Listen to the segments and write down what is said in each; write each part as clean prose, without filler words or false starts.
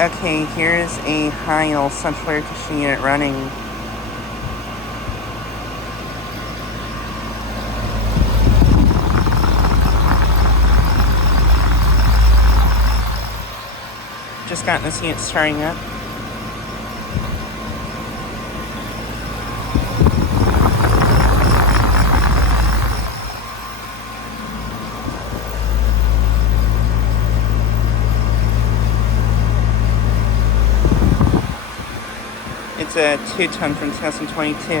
Okay, here's a Heil central air conditioning unit running. Just got this unit starting up. It's a 2-ton from 2022.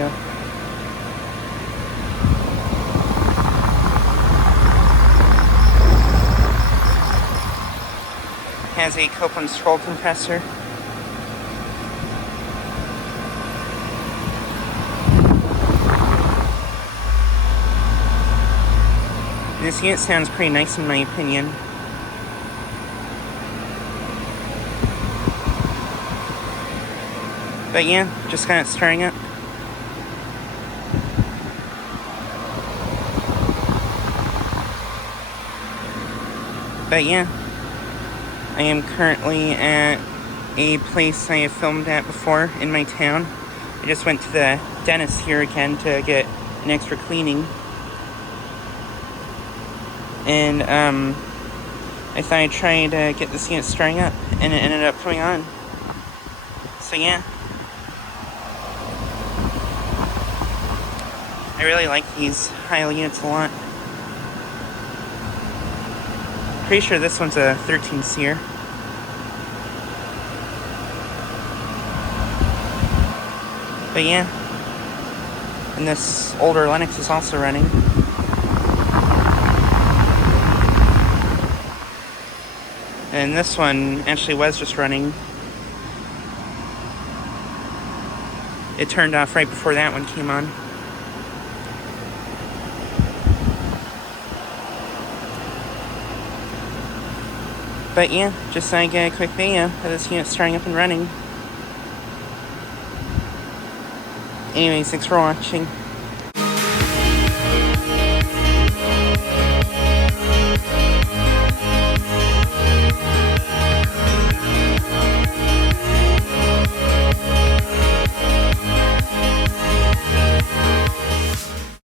Has a Copeland scroll compressor. This unit sounds pretty nice in my opinion. But yeah, just got it starting up. But yeah, I am currently at a place I have filmed at before in my town. I just went to the dentist here again to get an extra cleaning. And I thought I'd try to get this unit starting up, and it ended up coming on. So yeah. I really like these Heil units a lot. Pretty sure this one's a 13-seer. But yeah. And this older Lennox is also running. And this one actually was just running. It turned off right before that one came on. But yeah, just like a quick video of this unit starting up and running. Anyways, thanks for watching.